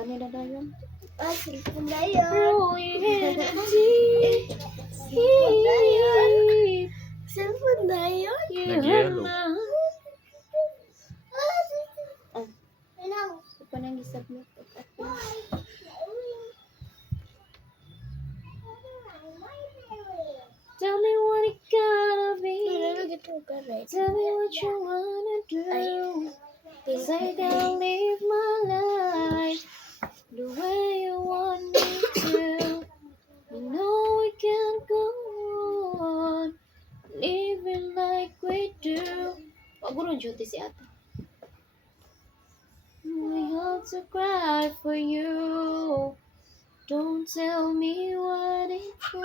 Kanina na yun. Ah, cellphone na yun. Growing empty. Cellphone na yun. Nag-yellow. Ano? Ito pa nang isubmit. Tell me what it gotta be. Tell me what you wanna do. Cause I gotta live my life the way you want me to. You know we can't go on living like we do. Wag mo rin duty si ate. We have to cry for you. Don't tell me what it's for.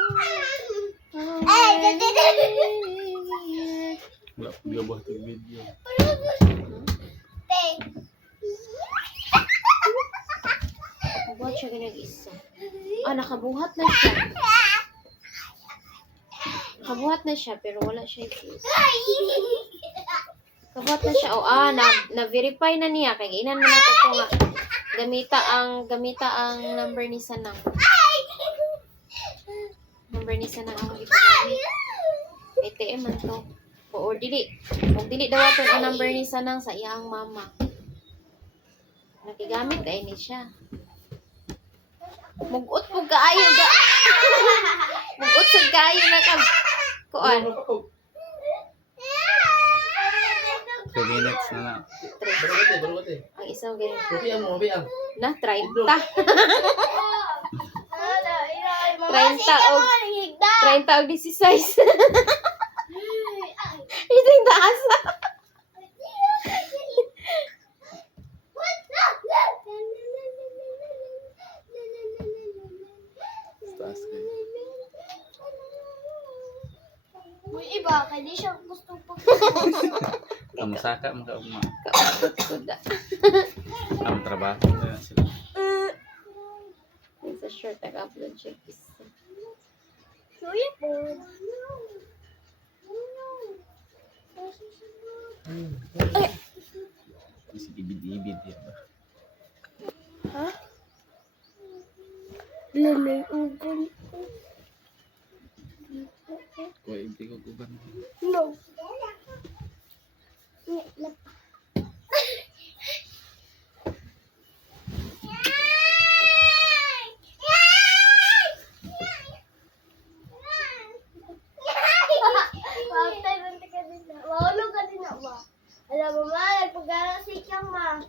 Wala ko gabah ito video. Nakabuhat siya ganyan-isa. Nakabuhat na siya. Nakabuhat na siya, pero wala siya i-kiss. Nakabuhat na siya. Na-verify na niya. Kaya inan mo na ito nga. Gamita ang number ni Sanang. Number ni Sanang ang ipagamit. ATM man to. Or dili. Kung dili daw ito ang number ni Sanang sa iyang mama. Nakigamit ay ni siya. Mugot po kaayo ga. Mugot sa kaayo na ka. Kuan. 2 minutes na na. Ang isang ganyan. Rupiah. Na, 30. 30 og 16. Ito yung taas. Taas kayo. May iba, kaya di siya gusto pa. Kamusaka mga uma. Kaabot ko da. Ang trabaho na sila. Yung sa short, nag-upload siya. Suya po. Kasi ibid-ibid yan ba? Ha? Lamay ugon. Kung hindi ko kuban. No. Alam mo ma, nagpag-aaral si Kiyang ma.